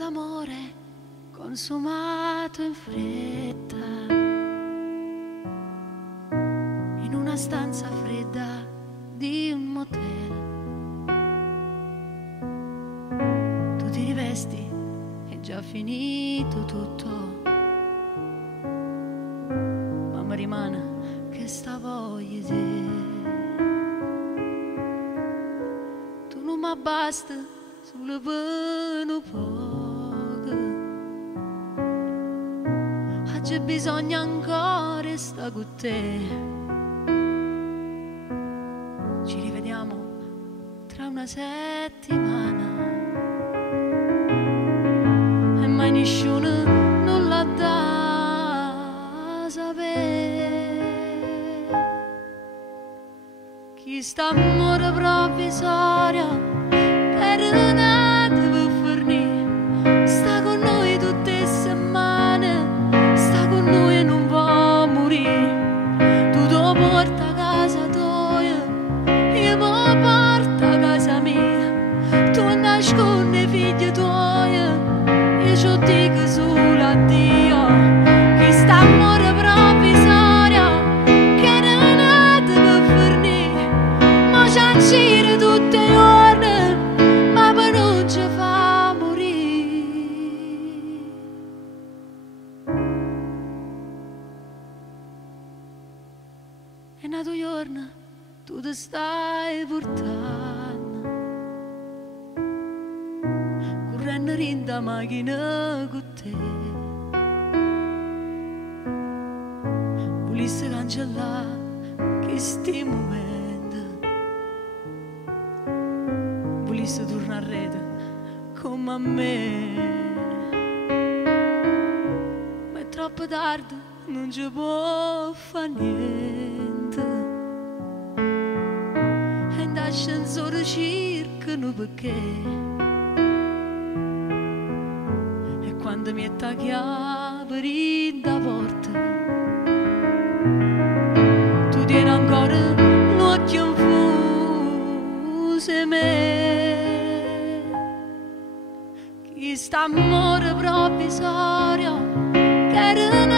d'amore consumato in fretta, in una stanza fredda di un motel. Tu ti rivesti, è già finito tutto, ma mi rimane che sta voglia di te. Tu non mi basta solo per un poco, c'è bisogno ancora di stare con te. Ci rivediamo tra una settimana e mai nessuno non l'ha da sapere. Chi sta amore provvisorio per una deve fornire, sta con noi tutte le settimane, sta con noi e non va a morire. Tu lo porta a casa tua, io mi porto a casa mia. Tu nascondi i figli tuoi, io ci dico solo addio. Chi sta amore provvisorio che non deve fornire, ma c'è giro tutte le ore, ma poi non ci fa morire. E nato giorno tu ti stai portando, correndo in da macchina con te. Volesse cancellare che stiamo momento, volesse tornare a rete come a me, ma è troppo tardi, non ci può fare niente. E in ascensore cercano perché, e quando mi è tagliata in da porta, tu tieni ancora l'occhio infuso in me. Chi sta amore provvisorio che non